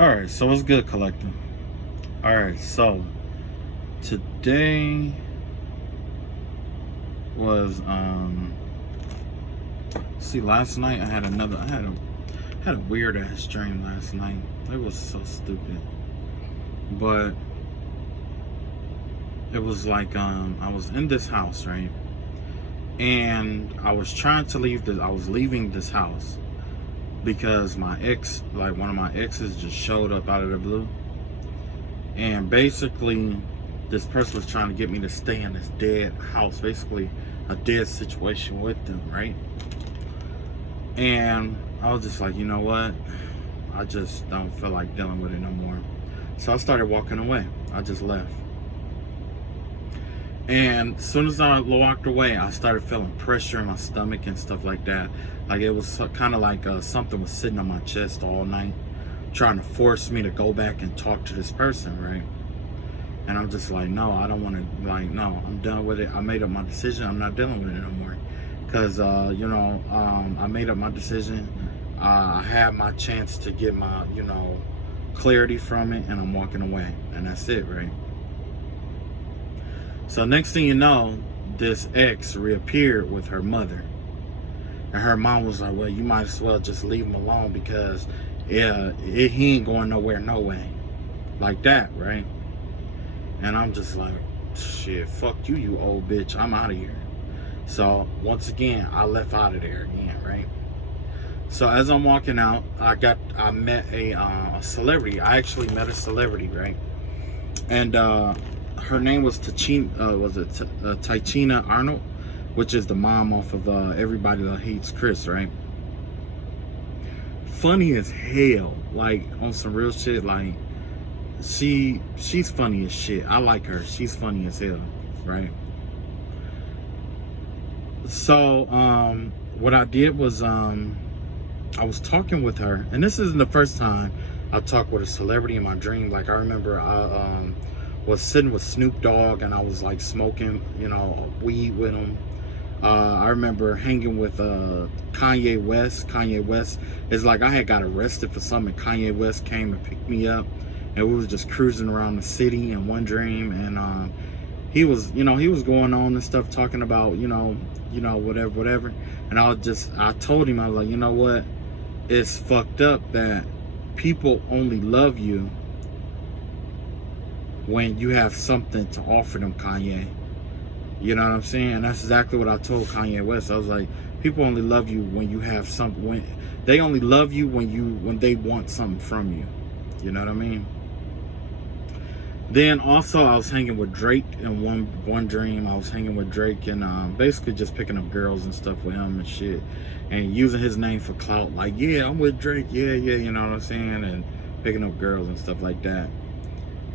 Alright, so what's good, collector? Alright, so today was see, last night I had a weird ass dream last night. It was so stupid. But it was like I was in this house, right? And I was trying to I was leaving this house because my ex, like one of my exes, just showed up out of the blue. And basically this person was trying to get me to stay in this dead house, basically a dead situation with them, right? And I was just like, you know what, I just don't feel like dealing with it no more. So I started walking away. I just left. And as soon as I walked away, I started feeling pressure in my stomach and stuff like that. Like it was kind of like something was sitting on my chest all night, trying to force me to go back and talk to this person, right? And I'm just like, no, I don't want to, like, no, I'm done with it. I made up my decision. I'm not dealing with it no more. Because, I made up my decision. I had my chance to get my, clarity from it, and I'm walking away. And that's it, right? So next thing you know, this ex reappeared with her mother. And her mom was like, well, you might as well just leave him alone because he ain't going nowhere, no way. Like that, right? And I'm just like, shit, fuck you, you old bitch. I'm out of here. So once again, I left out of there again, right? So as I'm walking out, I met a celebrity. I actually met a celebrity, right? And her name was Tachina Arnold, which is the mom off of Everybody That Hates Chris, right? Funny as hell, like on some real shit. Like she's funny as shit. I like her. She's funny as hell, right? So what I did was I was talking with her, and this isn't the first time I talked with a celebrity in my dream. Like I remember I was sitting with Snoop Dogg, and I was like smoking, weed with him. I remember hanging with Kanye West. Kanye West is like, I had got arrested for something. Kanye West came and picked me up, and we was just cruising around the city in one dream. And he was going on and stuff, talking about, whatever. And I told him, I was like, you know what? It's fucked up that people only love you when you have something to offer them, Kanye. You know what I'm saying? And that's exactly what I told Kanye West. I was like, people only love you when you have something. When they only love you when they want something from you. You know what I mean? Then also I was hanging with Drake in one dream. I was hanging with Drake and basically just picking up girls and stuff with him and shit, and using his name for clout. Like, yeah, I'm with Drake. Yeah, you know what I'm saying? And picking up girls and stuff like that.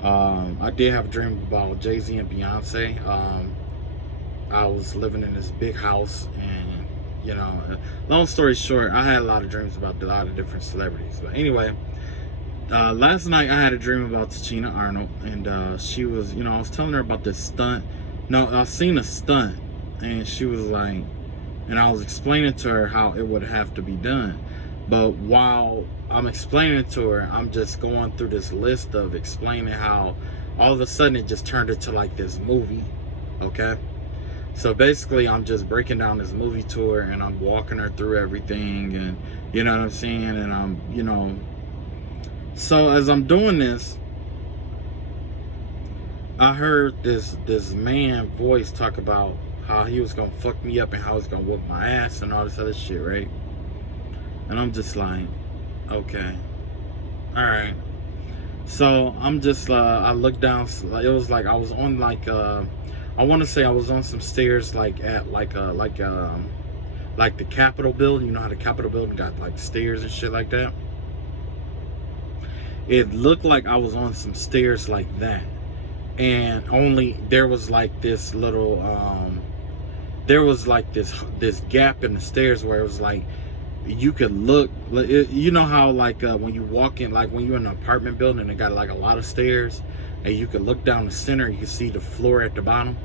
I did have a dream about Jay-Z and Beyonce. I was living in this big house, and long story short, I had a lot of dreams about a lot of different celebrities. But anyway, last night I had a dream about Tachina Arnold, and she was, I was telling her about this stunt. No, I seen a stunt, and she was like, and I was explaining to her how it would have to be done. But while I'm explaining it to her, I'm just going through this list of explaining how all of a sudden it just turned into like this movie, okay? So basically I'm just breaking down this movie to her, and I'm walking her through everything, and you know what I'm saying? And I'm, so as I'm doing this, I heard this man voice talk about how he was gonna fuck me up and how he was gonna whoop my ass and all this other shit, right? And I'm just like, okay, all right. So I'm just, I looked down. It was like I was on like, I want to say I was on some stairs, like at like the Capitol building. You know how the Capitol building got like stairs and shit like that. It looked like I was on some stairs like that, and only there was like this little, there was like this gap in the stairs where it was like, you could look, you know how like when you walk in, like when you're in an apartment building and it got like a lot of stairs, and you could look down the center, you could see the floor at the bottom.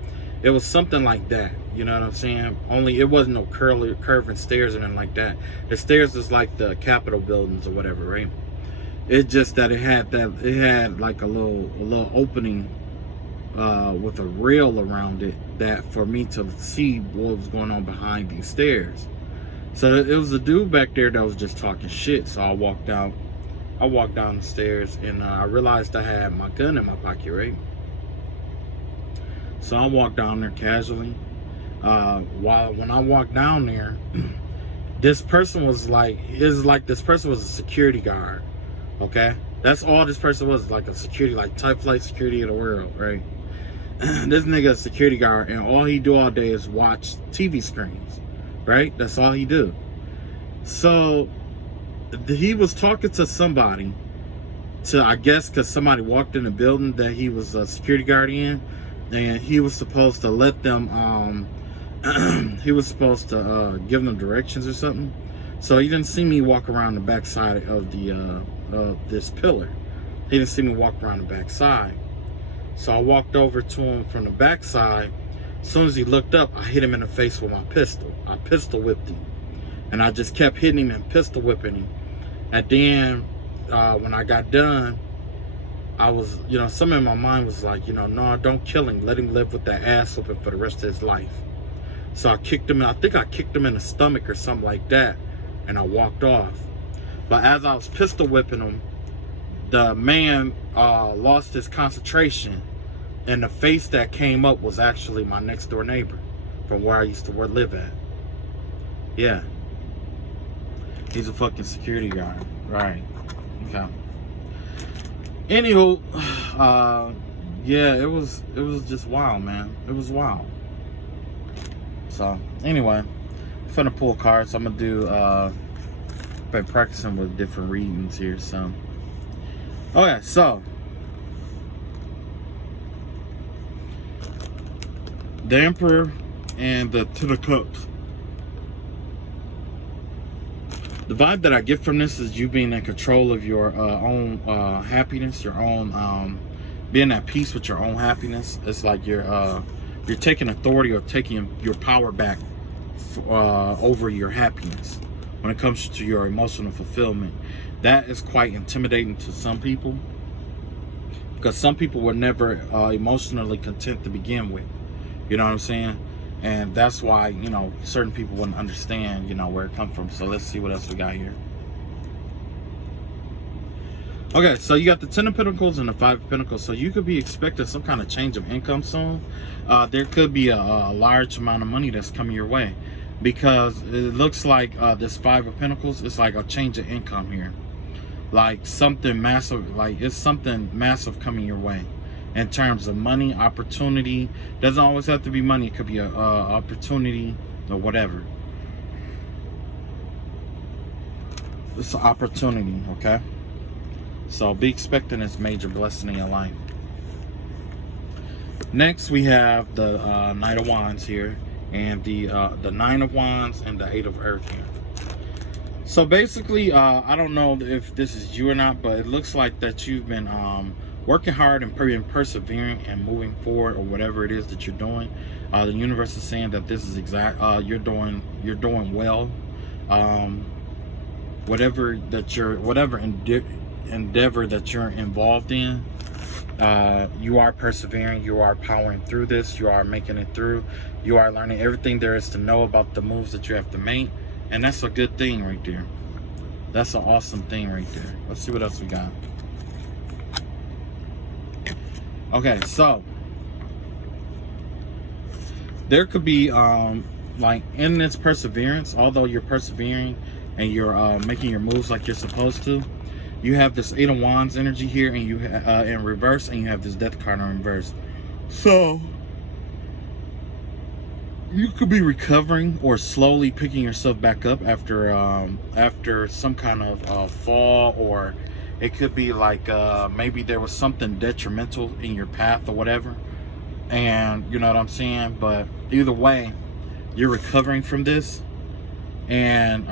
It was something like that, you know what I'm saying? Only it wasn't no curving stairs or anything like that. The stairs was like the Capitol buildings or whatever, right? It's just that it had like a little opening with a rail around it, that for me to see what was going on behind these stairs. So it was a dude back there that was just talking shit. So I walked down the stairs, and I realized I had my gun in my pocket, right? So I walked down there casually. When I walked down there, this person was this person was a security guard. Okay, that's all this person was, like a security, like type flight security of the world, right? This nigga a security guard, and all he do all day is watch TV screens, right? That's all he do. So he was talking to somebody, I guess because somebody walked in the building that he was a security guard in, and he was supposed to let them he was supposed to give them directions or something. So he didn't see me walk around the backside of the this pillar. He didn't see me walk around the backside. So I walked over to him from the backside. As soon as he looked up, I hit him in the face with my pistol. I pistol whipped him, and I just kept hitting him and pistol whipping him. And then when I got done, I was, something in my mind was like, no, don't kill him. Let him live with that ass whooping for the rest of his life. So I kicked him. I think I kicked him in the stomach or something like that, and I walked off. But as I was pistol whipping him, the man lost his concentration, and the face that came up was actually my next door neighbor from where I used to live at. Yeah. He's a fucking security guard. Right. Okay. Anywho, yeah, it was just wild, man. It was wild. So, anyway, I'm finna pull cards. I'm gonna do, been practicing with different readings here, so. Okay, so. The Emperor and the Ten of Cups. The vibe that I get from this is you being in control of your own happiness, your own being at peace with your own happiness. It's like you're taking authority or taking your power back over your happiness when it comes to your emotional fulfillment. That is quite intimidating to some people, because some people were never emotionally content to begin with. You know what I'm saying? And that's why, certain people wouldn't understand, where it comes from. So let's see what else we got here. Okay, so you got the Ten of Pentacles and the Five of Pentacles. So you could be expecting some kind of change of income soon. There could be a large amount of money that's coming your way, because it looks like this Five of Pentacles is like a change of income here. Like something massive, like it's something massive coming your way. In terms of money, opportunity. Doesn't always have to be money. It could be a opportunity or whatever. It's an opportunity, okay? So be expecting this major blessing in your life. Next, we have the Knight of Wands here, and the Nine of Wands and the Eight of Earth here. So basically, I don't know if this is you or not, but it looks like that you've been working hard and persevering and moving forward, or whatever it is that you're doing. The universe is saying that this is you're doing well. Whatever endeavor that you're involved in, you are persevering, you are powering through this, you are making it through, you are learning everything there is to know about the moves that you have to make, and that's a good thing right there. That's an awesome thing right there. Let's see what else we got. Okay, so there could be like in this perseverance, although you're persevering and you're making your moves like you're supposed to, you have this Eight of Wands energy here, and you in reverse, and you have this Death card in reverse. So you could be recovering or slowly picking yourself back up after some kind of fall, or it could be like maybe there was something detrimental in your path or whatever, and you know what I'm saying. But either way, you're recovering from this, and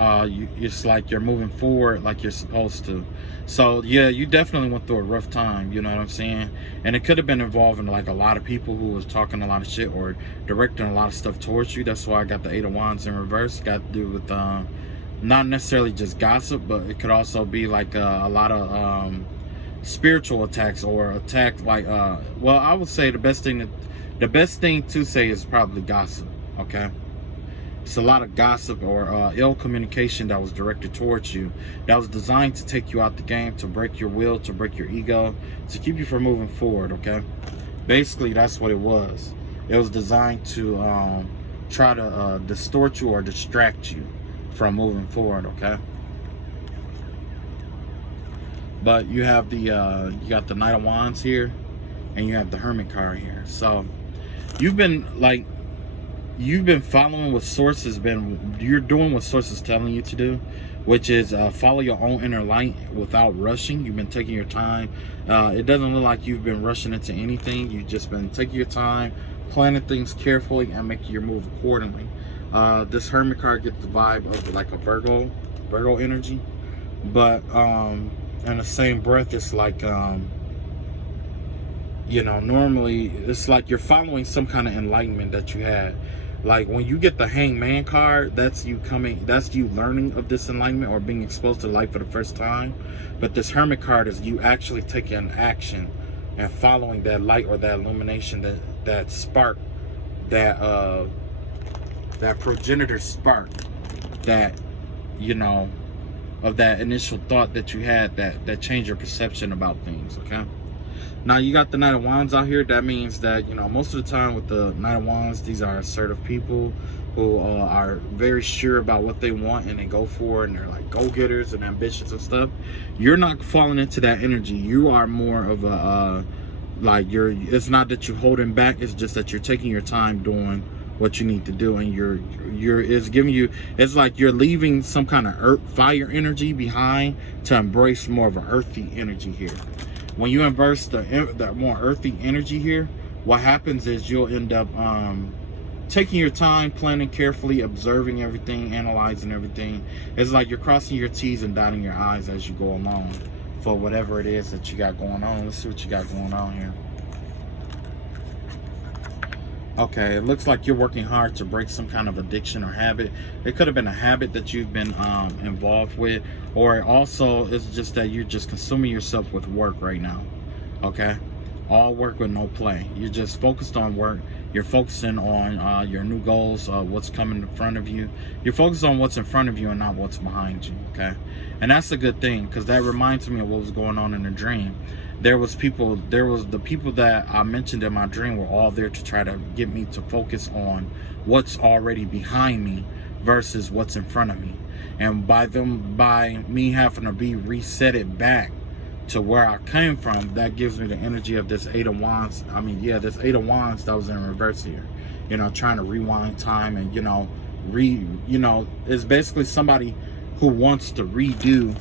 it's like you're moving forward like you're supposed to. So yeah, you definitely went through a rough time, you know what I'm saying. And it could have been involving like a lot of people who was talking a lot of shit or directing a lot of stuff towards you. That's why I got the Eight of Wands in reverse. Got to do with not necessarily just gossip, but it could also be like a lot of spiritual attacks, or attack like well, I would say the best thing to say is probably gossip. Okay, it's a lot of gossip or ill communication that was directed towards you, that was designed to take you out the game, to break your will, to break your ego, to keep you from moving forward. Okay, basically that's what it was. It was designed to try to distort you or distract you from moving forward. Okay, but you have the you got the Knight of Wands here, and you have the Hermit card here. So you've been following what sources you're doing what sources telling you to do, which is follow your own inner light without rushing. You've been taking your time. It doesn't look like you've been rushing into anything. You've just been taking your time, planning things carefully, and making your move accordingly. This Hermit card gets the vibe of like a Virgo energy, but in the same breath, it's like you know, normally it's like you're following some kind of enlightenment that you had. Like when you get the Hangman card, that's you learning of this enlightenment or being exposed to life for the first time. But this Hermit card is you actually taking action and following that light or that illumination, that spark, that progenitor spark, that, you know, of that initial thought that you had that changed your perception about things. Okay, now you got the Knight of Wands out here. That means that, you know, most of the time with the Knight of Wands, these are assertive people who are very sure about what they want and they go for it, and they're like go-getters and ambitious and stuff. You're not falling into that energy. You are more of a it's not that you're holding back, it's just that you're taking your time doing what you need to do, and it's like you're leaving some kind of fire energy behind to embrace more of an earthy energy here. When you embrace the more earthy energy here, what happens is you'll end up taking your time, planning carefully, observing everything, analyzing everything. It's like you're crossing your T's and dotting your I's as you go along for whatever it is that you got going on. Let's see what you got going on here. Okay, it looks like you're working hard to break some kind of addiction or habit. It could have been a habit that you've been involved with, or also it's just that you're just consuming yourself with work right now. Okay, all work with no play. You're just focused on work. You're focusing on your new goals, what's coming in front of you. You're focused on what's in front of you and not what's behind you. Okay, and that's a good thing, because that reminds me of what was going on in the dream. There was the people that I mentioned in my dream were all there to try to get me to focus on what's already behind me versus what's in front of me. And by me having to be resetted back to where I came from, that gives me the energy of this Eight of Wands. I mean, yeah, this Eight of Wands that was in reverse here. You know, trying to rewind time and, you know, it's basically somebody who wants to redo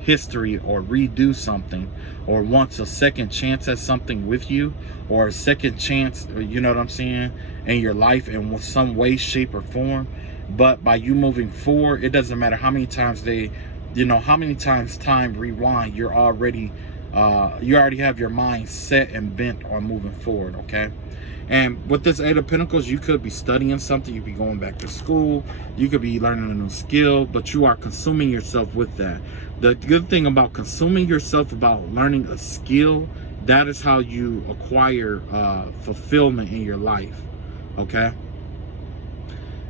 history or redo something, or wants a second chance at something with you, or a second chance, you know what I'm saying, in your life in some way, shape, or form. But by you moving forward, it doesn't matter how many times time rewind, you already have your mind set and bent on moving forward. Okay, and with this Eight of Pentacles, you could be studying something, you could be going back to school, you could be learning a new skill, but you are consuming yourself with that. The good thing about consuming yourself, about learning a skill, that is how you acquire fulfillment in your life. Okay,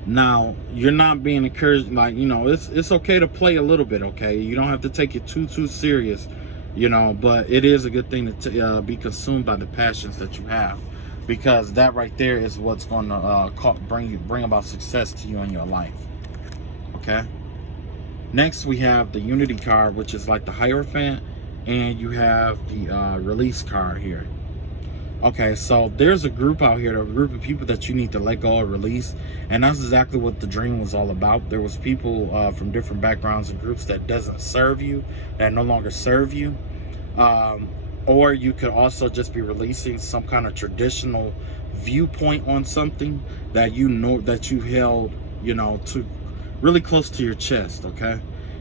now you're not being encouraged, like, you know, it's okay to play a little bit. Okay, you don't have to take it too serious, you know, but it is a good thing to be consumed by the passions that you have, because that right there is what's going to bring about success to you in your life. Okay, next we have the Unity card, which is like the Hierophant, and you have the Release card here. Okay, so there's a group out here, a group of people that you need to let go or release, and that's exactly what the dream was all about. There was people from different backgrounds and groups that doesn't serve you, that no longer serve you, or you could also just be releasing some kind of traditional viewpoint on something that you know that you held, you know, to really close to your chest. Okay,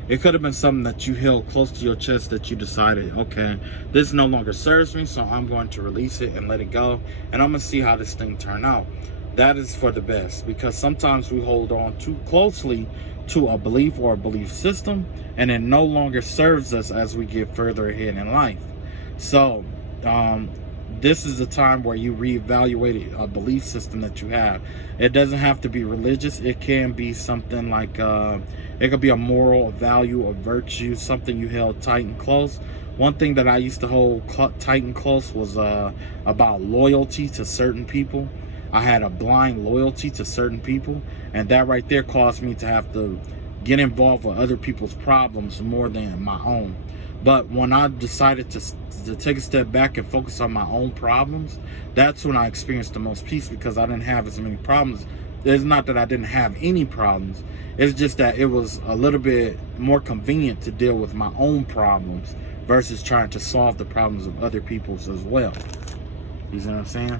it could have been something that you held close to your chest that you decided, okay, this no longer serves me, so I'm going to release it and let it go, and I'm going to see how this thing turn out. That is for the best, because sometimes we hold on too closely to a belief or a belief system, and it no longer serves us as we get further ahead in life. So this is the time where you reevaluate a belief system that you have. It doesn't have to be religious. It can be something like it could be a moral, a value, a virtue, something you held tight and close. One thing that I used to hold tight and close was about loyalty to certain people. I had a blind loyalty to certain people, and that right there caused me to have to get involved with other people's problems more than my own. But when I decided to take a step back and focus on my own problems, that's when I experienced the most peace, because I didn't have as many problems. It's not that I didn't have any problems. It's just that it was a little bit more convenient to deal with my own problems versus trying to solve the problems of other people's as well. You see what I'm saying?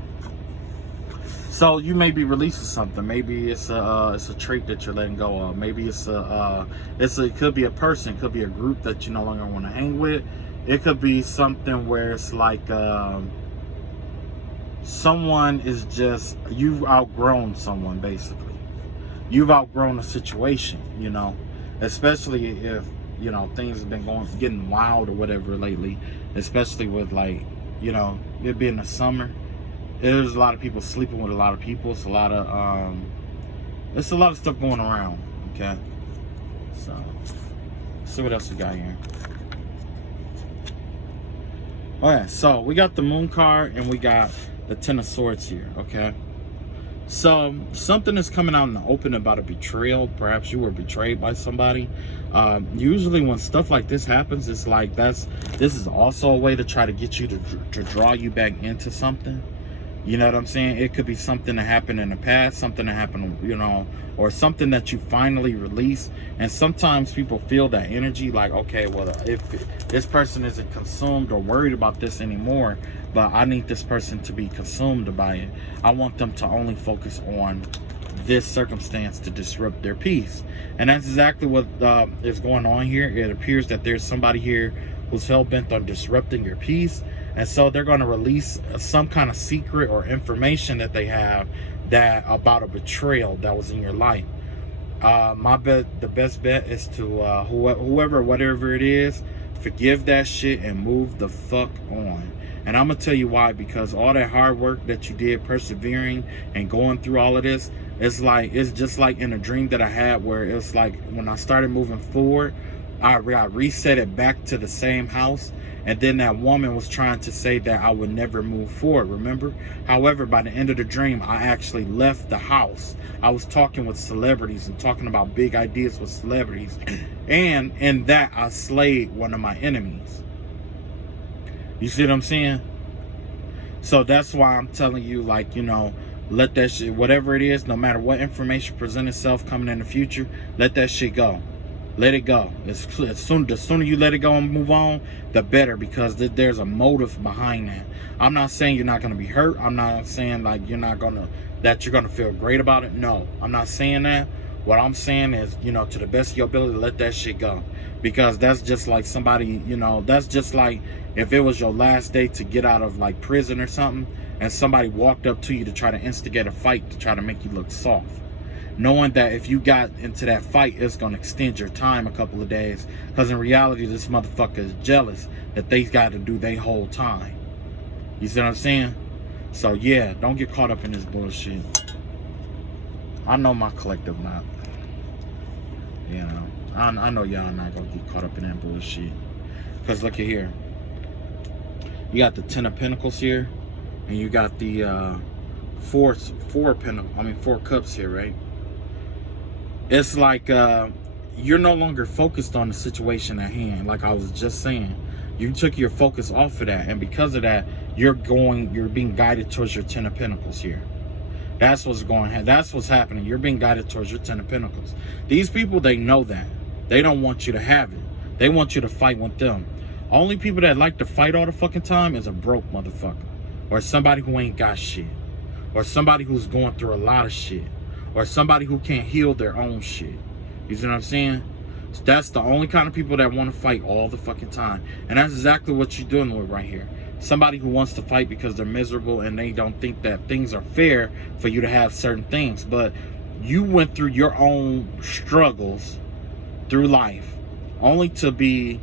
So you may be releasing something. Maybe it's a trait that you're letting go of. Maybe it could be a person, it could be a group that you no longer want to hang with. It could be something where it's like someone is just, you've outgrown someone basically. You've outgrown a situation, you know, especially if, you know, things have been getting wild or whatever lately, especially with, like, you know, it being the summer. There's a lot of people sleeping with a lot of people. It's a lot of stuff going around. Okay, so let's see what else we got here. Okay, so we got the Moon card and we got the Ten of Swords here. Okay, so something is coming out in the open about a betrayal. Perhaps you were betrayed by somebody. Usually when stuff like this happens, it's like this is also a way to try to get you to draw you back into something. You know what I'm saying? It could be something that happened in the past, something that happened, you know, or something that you finally release. And sometimes people feel that energy like, okay, well, if this person isn't consumed or worried about this anymore, but I need this person to be consumed by it. I want them to only focus on this circumstance to disrupt their peace. And that's exactly what is going on here. It appears that there's somebody here who's hell-bent on disrupting your peace. And so they're going to release some kind of secret or information that they have about a betrayal that was in your life. The best bet is to whatever it is, forgive that shit and move the fuck on. And I'm gonna tell you why, because all that hard work that you did, persevering and going through all of this, it's just like in a dream that I had, where it's like when I started moving forward, I reset it back to the same house. And then that woman was trying to say that I would never move forward, remember? However, by the end of the dream, I actually left the house. I was talking with celebrities and talking about big ideas with celebrities. And in that, I slayed one of my enemies. You see what I'm saying? So that's why I'm telling you, like, you know, let that shit, whatever it is, no matter what information presents itself coming in the future, let that shit go. Let it go. The sooner you let it go and move on, the better, because there's a motive behind that. I'm not saying you're not going to be hurt. I'm not saying like that you're going to feel great about it. No, I'm not saying that. What I'm saying is, you know, to the best of your ability, let that shit go. Because that's just like somebody, you know, that's just like if it was your last day to get out of like prison or something, and somebody walked up to you to try to instigate a fight to try to make you look soft. Knowing that if you got into that fight, it's going to extend your time a couple of days. Because in reality, this motherfucker is jealous that they got to do their whole time. You see what I'm saying? So yeah, don't get caught up in this bullshit. I know my collective not. You know, I know y'all not going to get caught up in that bullshit. Because look at here. You got the Ten of Pentacles here. And you got the four cups here, right? It's like you're no longer focused on the situation at hand. Like I was just saying, you took your focus off of that, and because of that, you're being guided towards your Ten of Pentacles here. That's what's happening. You're being guided towards your Ten of Pentacles. These people, they know that. They don't want you to have it. They want you to fight with them. Only people that like to fight all the fucking time is a broke motherfucker, or somebody who ain't got shit, or somebody who's going through a lot of shit, or somebody who can't heal their own shit. You see what I'm saying? So that's the only kind of people that want to fight all the fucking time. And that's exactly what you're dealing with right here. Somebody who wants to fight because they're miserable and they don't think that things are fair for you to have certain things. But You went through your own struggles through life, only to be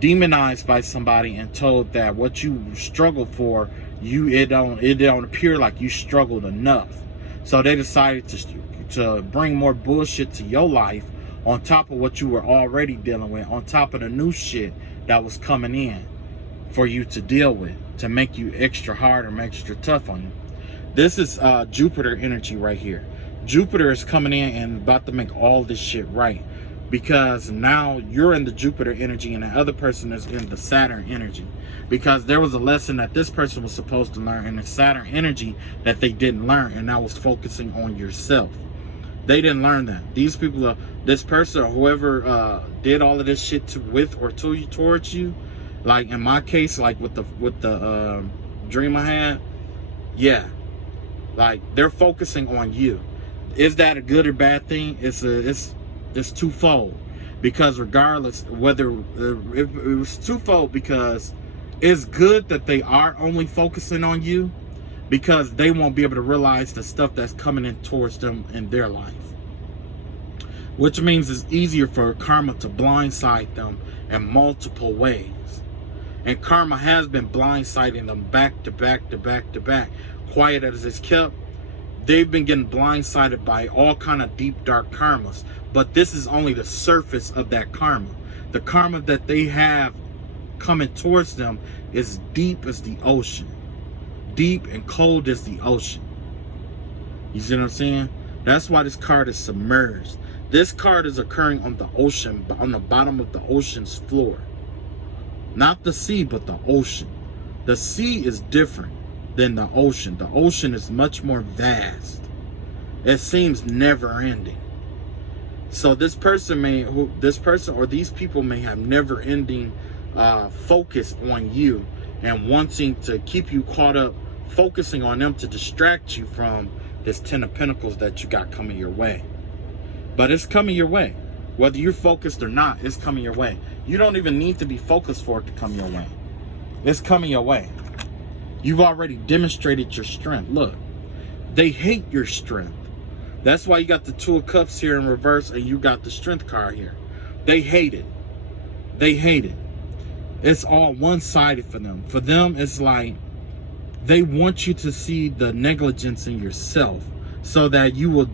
demonized by somebody and told that what you struggled for, it don't appear like you struggled enough. So they decided to bring more bullshit to your life on top of what you were already dealing with, on top of the new shit that was coming in for you to deal with, to make you extra hard or extra tough on you. This is Jupiter energy right here. Jupiter is coming in and about to make all this shit right, because now you're in the Jupiter energy and the other person is in the Saturn energy, because there was a lesson that this person was supposed to learn in the Saturn energy that they didn't learn, and that was focusing on yourself. They didn't learn that. These people, this person or whoever did all of this shit towards you, like in my case, like with the dream I had, yeah, like they're focusing on you. Is that a good or bad thing? It's twofold, because regardless whether it was twofold, because it's good that they are only focusing on you, because they won't be able to realize the stuff that's coming in towards them in their life, which means it's easier for karma to blindside them in multiple ways. And karma has been blindsiding them back to back to back to back. Quiet as it's kept, they've been getting blindsided by all kind of deep dark karmas, but this is only the surface of that karma. The karma that they have coming towards them is deep as the ocean, deep and cold as the ocean. You see what I'm saying? That's why this card is submerged. This card is occurring on the ocean, on the bottom of the ocean's floor. Not the sea, but the ocean. The sea is different than the ocean. The ocean is much more vast. It seems never ending. So this person or these people may have never ending focus on you and wanting to keep you caught up, focusing on them to distract you from this 10 of Pentacles that you got coming your way. But it's coming your way. Whether you're focused or not, it's coming your way. You don't even need to be focused for it to come your way. It's coming your way. You've already demonstrated your strength. Look, they hate your strength. That's why you got the Two of Cups here in reverse and you got the Strength card here. They hate it. They hate it. It's all one-sided for them. For them, it's like they want you to see the negligence in yourself so that it will,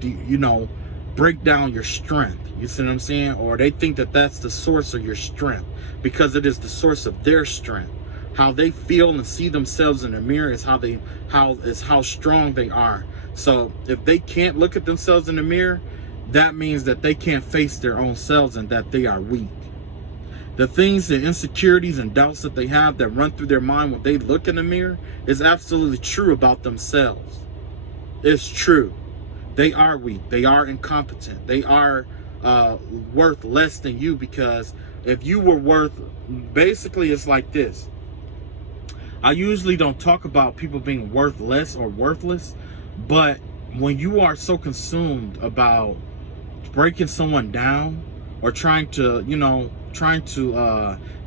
you know, break down your strength. You see what I'm saying? Or they think that that's the source of your strength, because it is the source of their strength. How they feel and see themselves in the mirror is how strong they are. So if they can't look at themselves in the mirror, that means that they can't face their own selves and that they are weak. The things, the insecurities and doubts that they have that run through their mind when they look in the mirror is absolutely true about themselves. It's true. They are weak. They are incompetent. They are worth less than you, because if you were worth, basically it's like this. I usually don't talk about people being worth less or worthless, but when you are so consumed about breaking someone down or trying to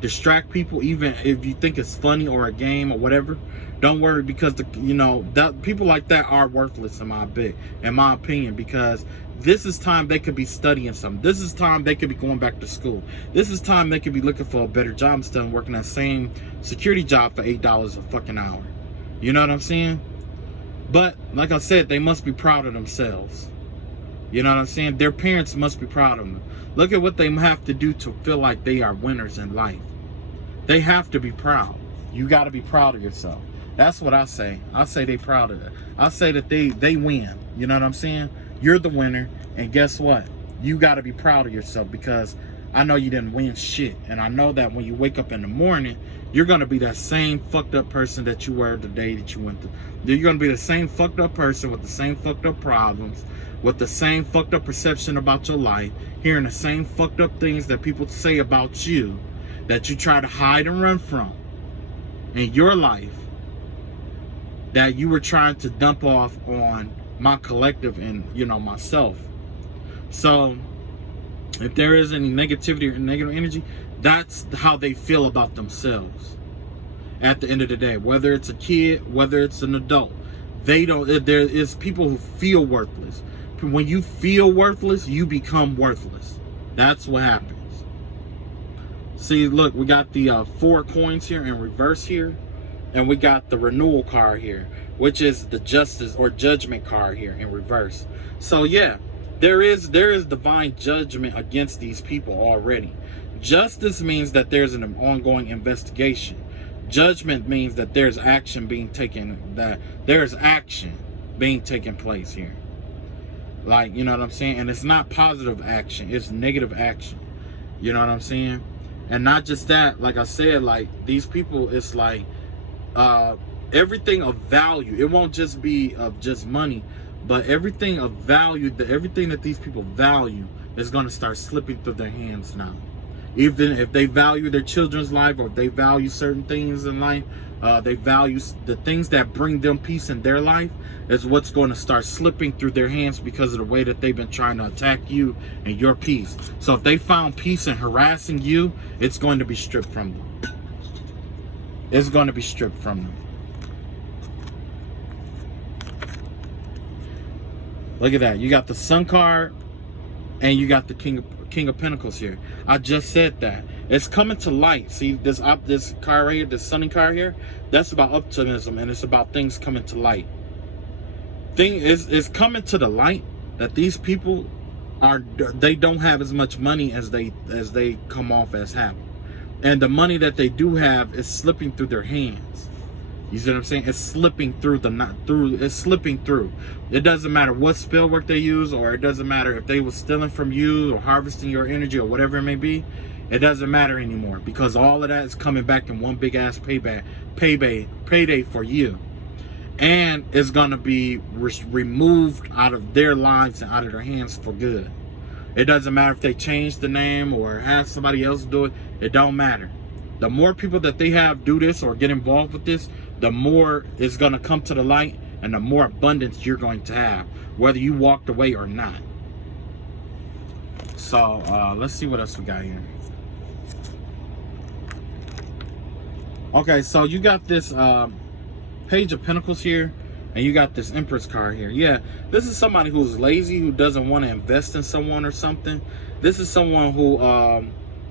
distract people, even if you think it's funny or a game or whatever, don't worry, because that people like that are worthless in my opinion, because this is time they could be studying something. This is time they could be going back to school. This is time they could be looking for a better job instead of working that same security job for $8 a fucking hour. You know what I'm saying? But like I said, they must be proud of themselves. You know what I'm saying? Their parents must be proud of them. Look at what they have to do to feel like they are winners in life. They have to be proud. You got to be proud of yourself. That's what I say. I say they proud of it. I say that they win. You know what I'm saying? You're the winner, and guess what? You got to be proud of yourself, because I know you didn't win shit, and I know that when you wake up in the morning, you're going to be that same fucked up person that you were the day that you went through. You're going to be the same fucked up person with the same fucked up problems, with the same fucked up perception about your life, hearing the same fucked up things that people say about you that you try to hide and run from in your life, that you were trying to dump off on my collective and, myself. So if there is any negativity or negative energy, that's how they feel about themselves at the end of the day. Whether it's a kid, whether it's an adult, They don't. There is people who feel worthless. When you feel worthless, you become worthless. That's what happens. See, look, we got the 4 coins here in reverse here, and we got the renewal card here, which is the justice or judgment card here in reverse. So yeah, there is divine judgment against these people already. Justice means that there's an ongoing investigation. Judgment means that there's action being taken, that there's action being taken place here. Like, you know what I'm saying? And it's not positive action, it's negative action. You know what I'm saying? And not just that, like I said, like these people, it's like everything of value. It won't just be of just money, but everything of value, everything that these people value is going to start slipping through their hands now. Even if they value their children's life, or if they value certain things in life, they value the things that bring them peace in their life, is what's going to start slipping through their hands because of the way that they've been trying to attack you and your peace. So if they found peace in harassing you, it's going to be stripped from them. It's going to be stripped from them. Look at that. You got the Sun card and you got the King of Pentacles here. I just said that. It's coming to light. See this card right here, this Sunny card here? That's about optimism, and it's about things coming to light. Thing is coming to the light that these people they don't have as much money as they come off as having. And the money that they do have is slipping through their hands. You see what I'm saying? It's slipping through it's slipping through. It doesn't matter what spell work they use, or it doesn't matter if they were stealing from you or harvesting your energy or whatever it may be. It doesn't matter anymore, because all of that is coming back in one big ass payday for you. And it's gonna be removed out of their lives and out of their hands for good. It doesn't matter if they change the name or have somebody else do it. It don't matter. The more people that they have do this or get involved with this, the more it's going to come to the light, and the more abundance you're going to have, whether you walked away or not. So let's see what else we got here. Okay, so you got this Page of Pentacles here, and you got this Empress card here. Yeah, this is somebody who's lazy, who doesn't want to invest in someone or something. This is someone who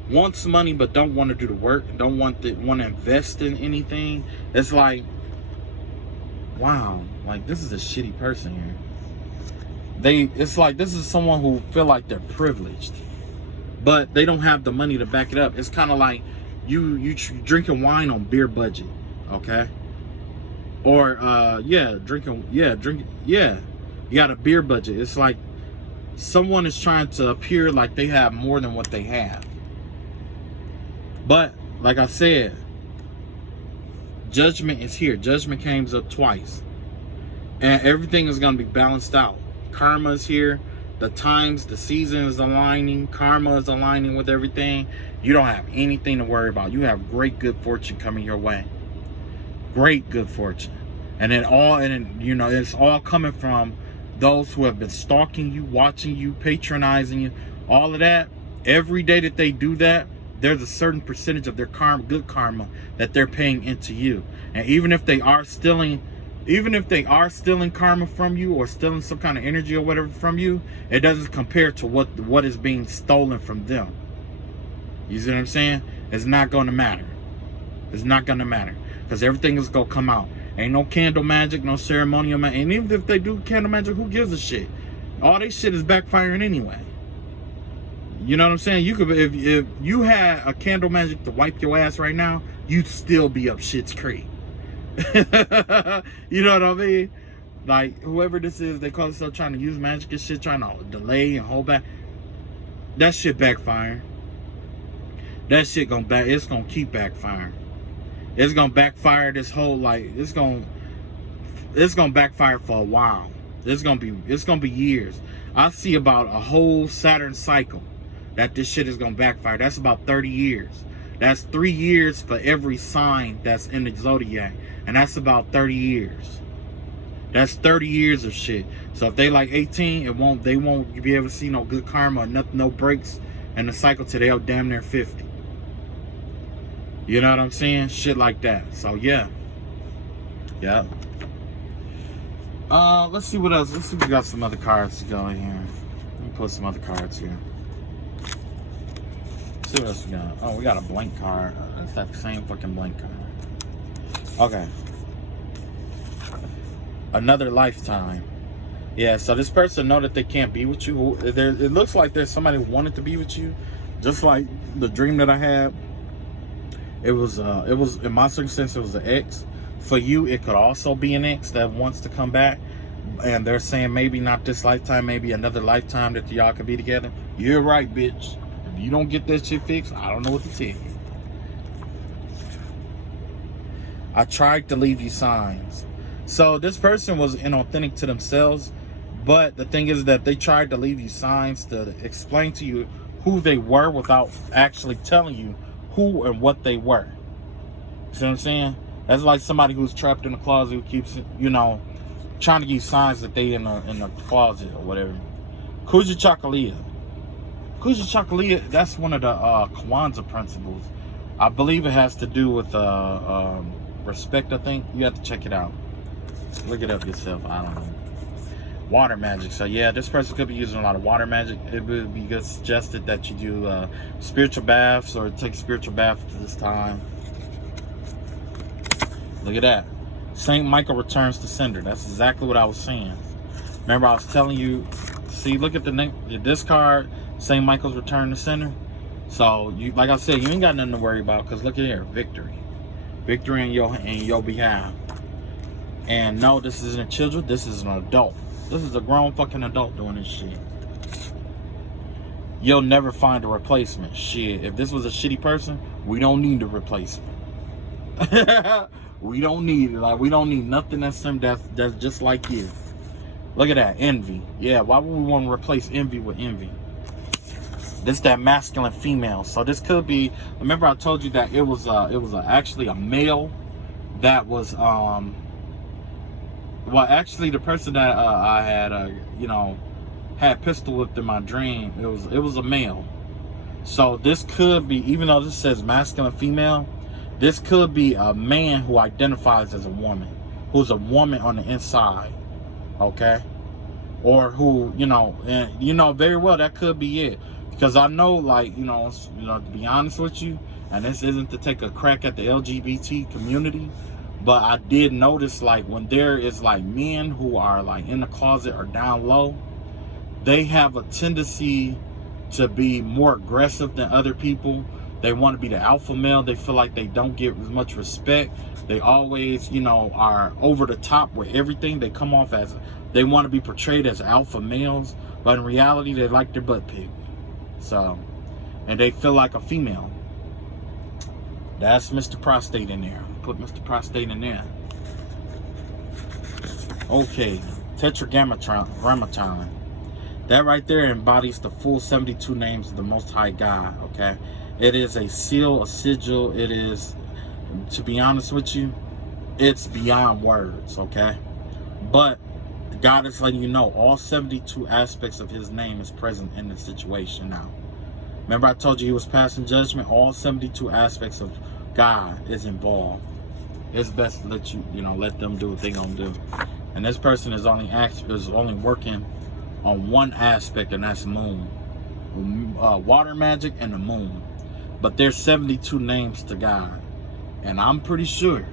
wants money but don't want to do the work, don't want to invest in anything. It's like, wow, like this is a shitty person here. It's like this is someone who feel like they're privileged, but they don't have the money to back it up. It's kind of like you drinking wine on beer budget, okay? Or drinking, you got a beer budget. It's like someone is trying to appear like they have more than what they have. But like I said, judgment is here. Judgment came up twice, and everything is going to be balanced out. Karma is here. The times, the season is aligning. Karma is aligning with everything. You don't have anything to worry about. You have great good fortune coming your way. Great good fortune. And it's all coming from those who have been stalking you, watching you, patronizing you, all of that. Every day that they do that, there's a certain percentage of their good karma that they're paying into you. And even if they are stealing karma from you, or stealing some kind of energy or whatever from you, it doesn't compare to what is being stolen from them. You see what I'm saying? It's not going to matter. It's not going to matter, because everything is going to come out. Ain't no candle magic, no ceremonial magic. And even if they do candle magic, who gives a shit? All this shit is backfiring anyway. You know what I'm saying? You could, if you had a candle magic to wipe your ass right now, you'd still be up shit's creek. You know what I mean? Like, whoever this is, they call themselves trying to use magic and shit, trying to delay and hold back. That shit backfiring. That shit it's gonna keep backfiring. It's gonna backfire this whole, like, it's gonna backfire for a while. It's gonna be years. I see about a whole Saturn cycle that this shit is gonna backfire. That's about 30 years. That's 3 years for every sign that's in the zodiac, and that's about 30 years. That's 30 years of shit. So if they like 18, they won't be able to see no good karma or nothing, no breaks in the cycle till they're damn near 50. You know what I'm saying? Shit like that. So yeah. Let's see what else. Let's see if we got some other cards to go in here. Let me put some other cards here. Let's see what else we got. Oh, we got a blank card. It's that same fucking blank card. Okay. Another lifetime. Yeah, so this person know that they can't be with you. It looks like there's somebody who wanted to be with you. Just like the dream that I had. It was in my circumstance, it was an ex. For you, it could also be an ex that wants to come back. And they're saying maybe not this lifetime, maybe another lifetime that y'all could be together. You're right, bitch. If you don't get that shit fixed, I don't know what to tell you. I tried to leave you signs. So this person was inauthentic to themselves. But the thing is that they tried to leave you signs to explain to you who they were without actually telling you who and what they were. See what I'm saying? That's like somebody who's trapped in a closet who keeps, you know, trying to give signs that they in the closet or whatever. Kuja Chakalia. Kuja Chakalia, that's one of the Kwanzaa principles. I believe it has to do with respect, I think. You have to check it out. Look it up yourself. I don't know. Water magic. So yeah, this person could be using a lot of water magic. It would be good suggested that you do spiritual baths or take spiritual bath at this time. Look at that. Saint Michael returns to sender. That's exactly what I was saying. Remember I was telling you, see, look at the name, this card, Saint Michael's return to sender. So you, like I said, you ain't got nothing to worry about, because look at here, victory. Victory in your behalf. And no, this isn't children, this is an adult. This is a grown fucking adult doing this shit. You'll never find a replacement. Shit, if this was a shitty person, we don't need a replacement. We don't need it. Like, we don't need nothing that's just like you. Look at that, envy. Yeah, why would we want to replace envy with envy? This that masculine female. So this could be. Remember, I told you that it was actually a male that was well, actually the person that I had you know, had pistol whipped in my dream. It was a male. So this could be, even though this says masculine female, this could be a man who identifies as a woman, who's a woman on the inside, okay? Or who, you know, and you know very well that could be it. Because I know, like, you know, to be honest with you, and this isn't to take a crack at the LGBT community, but I did notice, like, when there is, like, men who are, like, in the closet or down low, they have a tendency to be more aggressive than other people. They want to be the alpha male. They feel like they don't get as much respect. They always, you know, are over the top with everything. They come off as, they want to be portrayed as alpha males, but in reality, they like their butt picked. So, and they feel like a female. That's Mr. Prostate in there. Put Mr. Prostate in there. Okay, Tetragrammaton. That right there embodies the full 72 names of the Most High God, okay? It is a seal, a sigil. It is, to be honest with you, it's beyond words, okay? But God is letting you know all 72 aspects of his name is present in this situation now. Remember I told you he was passing judgment? All 72 aspects of God is involved. It's best to let let them do what they're gonna do. And this person is only working on one aspect, and that's moon. Water magic and the moon. But there's 72 names to God. And I'm pretty sure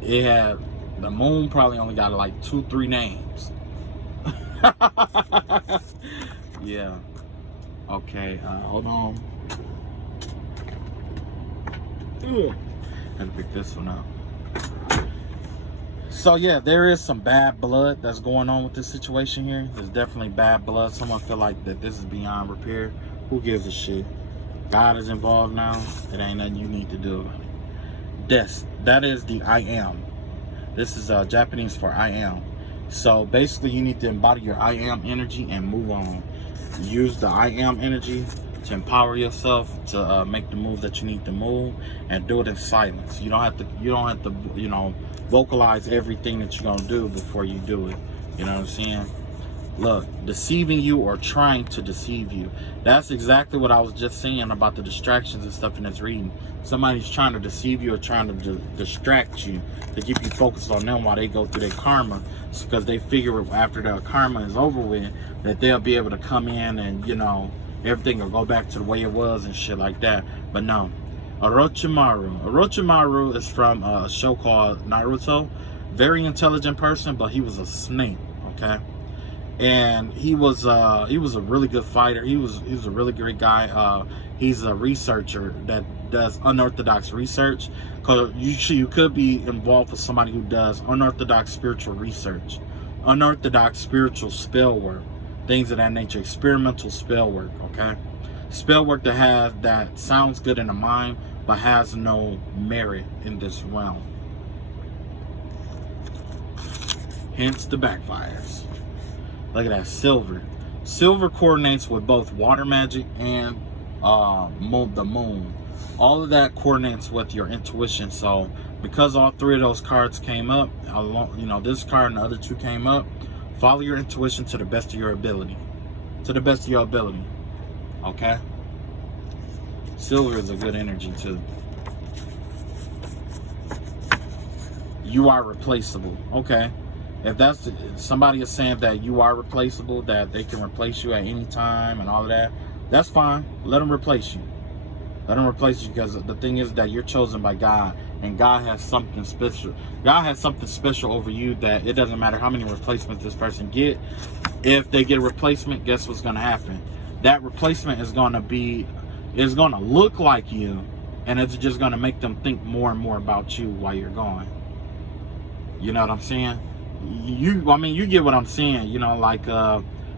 the moon probably only got like 2-3 names. Yeah. Okay, hold on. Ugh. Gotta pick this one up. So yeah, there is some bad blood that's going on with this situation here. There's definitely bad blood. Someone feel like that this is beyond repair. Who gives a shit? God is involved now. It ain't nothing you need to do about it. That is the I am. This is Japanese for I am. So basically you need to embody your I am energy and move on. Use the I am energy to empower yourself to make the move that you need to move, and do it in silence. You don't have to vocalize everything that you're gonna do before you do it. You know what I'm saying? Look, deceiving you or trying to deceive you. That's exactly what I was just saying about the distractions and stuff in this reading. Somebody's trying to deceive you or trying to distract you to keep you focused on them while they go through their karma, because they figure after their karma is over with that they'll be able to come in and, you know, everything will go back to the way it was and shit like that. But no. Orochimaru. Orochimaru is from a show called Naruto. Very intelligent person, but he was a snake, okay? And he was a really good fighter. He was a really great guy. He's a researcher that does unorthodox research. Cause you could be involved with somebody who does unorthodox spiritual research, unorthodox spiritual spell work, things of that nature, experimental spell work. Okay, spell work that sounds good in the mind but has no merit in this realm. Hence the backfires. Look at that, silver. Silver coordinates with both water magic and the moon. All of that coordinates with your intuition. So because all three of those cards came up, you know, this card and the other two came up, follow your intuition to the best of your ability. To the best of your ability. Okay? Silver is a good energy too. You are replaceable. Okay. If that's somebody is saying that you are replaceable, that they can replace you at any time and all of that, that's fine. Let them replace you. Let them replace you, because the thing is that you're chosen by God, and God has something special. God has something special over you that it doesn't matter how many replacements this person get. If they get a replacement, guess what's going to happen? That replacement is going to look like you, and it's just going to make them think more and more about you while you're gone. You know what I'm saying? I mean, you get what I'm saying. You know, like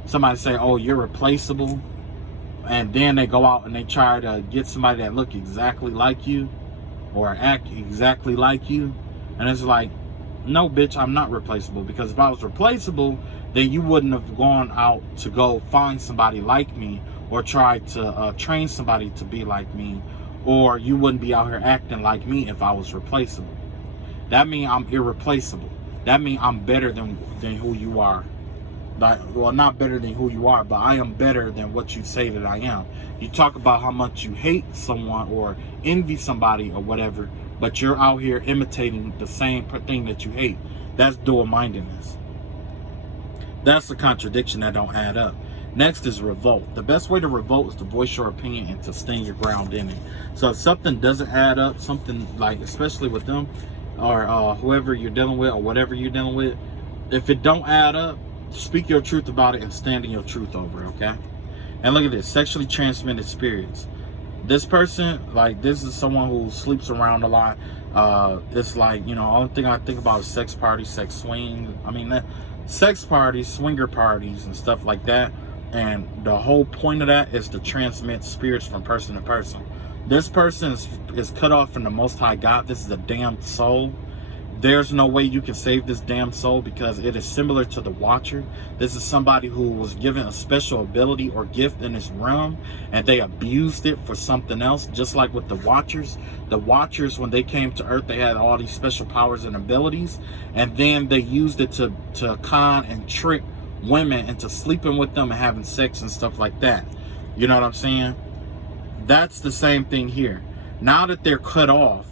somebody say, oh, you're replaceable, and then they go out and they try to get somebody that look exactly like you or act exactly like you, and it's like, no, bitch, I'm not replaceable. Because if I was replaceable, then you wouldn't have gone out to go find somebody like me or try to train somebody to be like me, or you wouldn't be out here acting like me if I was replaceable. That means I'm irreplaceable. That means I'm better than who you are. Well, not better than who you are, but I am better than what you say that I am. You talk about how much you hate someone or envy somebody or whatever, but you're out here imitating the same thing that you hate. That's dual-mindedness. That's a contradiction that don't add up. Next is revolt. The best way to revolt is to voice your opinion and to stand your ground in it. So if something doesn't add up, something like, especially with them, or whoever you're dealing with or whatever you're dealing with, if it don't add up, speak your truth about it and stand in your truth over it, okay? And look at this, sexually transmitted spirits. This person, like, this is someone who sleeps around a lot. It's like, you know, only thing I think about is sex parties, sex swing. I mean, sex parties, swinger parties and stuff like that. And the whole point of that is to transmit spirits from person to person. This person is cut off from the Most High God. This is a damned soul. There's no way you can save this damned soul, because it is similar to the Watcher. This is somebody who was given a special ability or gift in this realm, and they abused it for something else, just like with the Watchers. The Watchers, when they came to Earth, they had all these special powers and abilities, and then they used it to con and trick women into sleeping with them and having sex and stuff like that. You know what I'm saying? That's the same thing here. Now that they're cut off,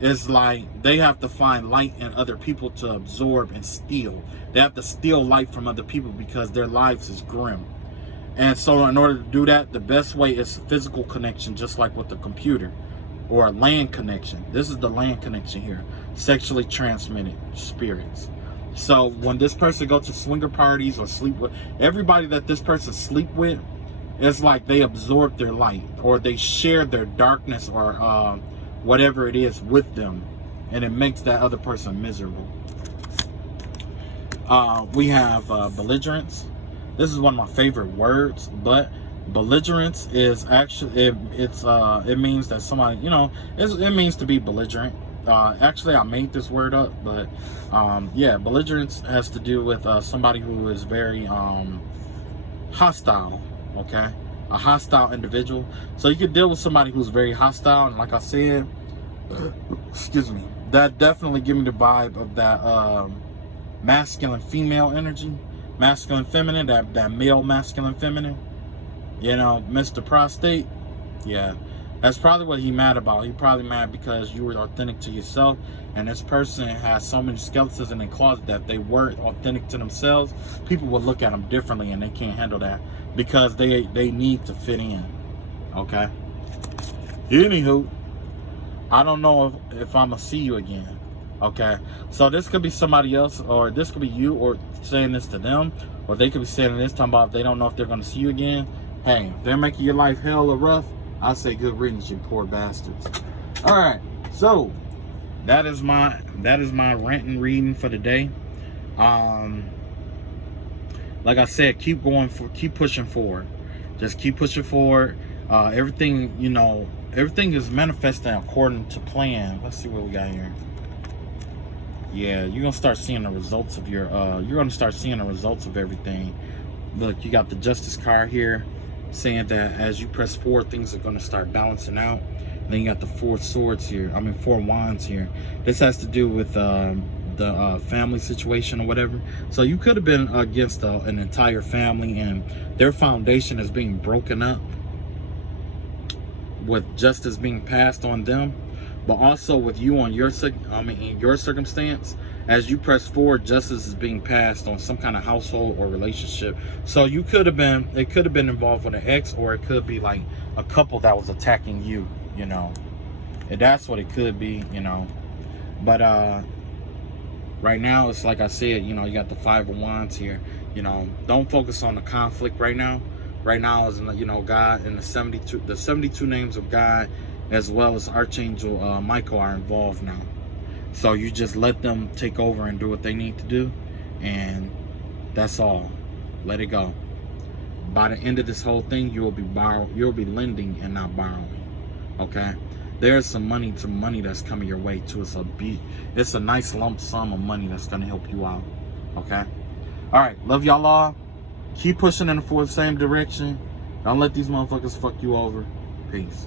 it's like they have to find light in other people to absorb and steal. They have to steal light from other people because their lives is grim. And so in order to do that, the best way is physical connection, just like with the computer, or a land connection. This is the land connection here. Sexually transmitted spirits. So when this person goes to swinger parties or sleep with everybody that this person sleep with, it's like they absorb their light, or they share their darkness, or whatever it is with them, and it makes that other person miserable. We have belligerence. This is one of my favorite words, but belligerence is actually it means that somebody, you know, it means to be belligerent. Actually, I made this word up, but yeah, belligerence has to do with somebody who is very hostile. Okay, a hostile individual. So you could deal with somebody who's very hostile, and like I said, excuse me, that definitely give me the vibe of that masculine female energy. masculine feminine, that male masculine feminine, you know, Mr. Prostate, yeah, that's probably what he mad about. He probably mad because you were authentic to yourself, and this person has so many skeletons in their closet that they weren't authentic to themselves. People would look at them differently, and they can't handle that because they need to fit in. Okay. Anywho, I don't know if I'm gonna see you again. Okay, so this could be somebody else, or this could be you, or saying this to them, or they could be saying this talking about they don't know if they're gonna see you again. Hey, if they're making your life hell or rough, I say good riddance, you poor bastards. All right, so that is my rant and reading for the day. Like I said, keep pushing forward. Just keep pushing forward. Everything, you know, everything is manifesting according to plan. Let's see what we got here. Yeah, you're gonna start seeing the results of your everything. Look, you got the Justice card here, saying that as you press forward, things are gonna start balancing out. And then you got the Four Wands here. This has to do with the family situation or whatever. So you could have been against an entire family, and their foundation is being broken up with justice being passed on them, but also with you on your in your circumstance. As you press forward, justice is being passed on some kind of household or relationship. So it could have been involved with an ex, or it could be like a couple that was attacking you, you know. And that's what it could be, you know. But right now, it's like I said, you know, you got the Five of Wands here. You know, don't focus on the conflict right now. Right now is, you know, God and the 72 names of God, as well as Archangel Michael, are involved now. So you just let them take over and do what they need to do, and that's all. Let it go. By the end of this whole thing, you'll be lending and not borrowing. Okay? There's some money that's coming your way too. It's a nice lump sum of money that's gonna help you out. Okay? All right, love y'all all. Keep pushing in the same direction. Don't let these motherfuckers fuck you over. Peace.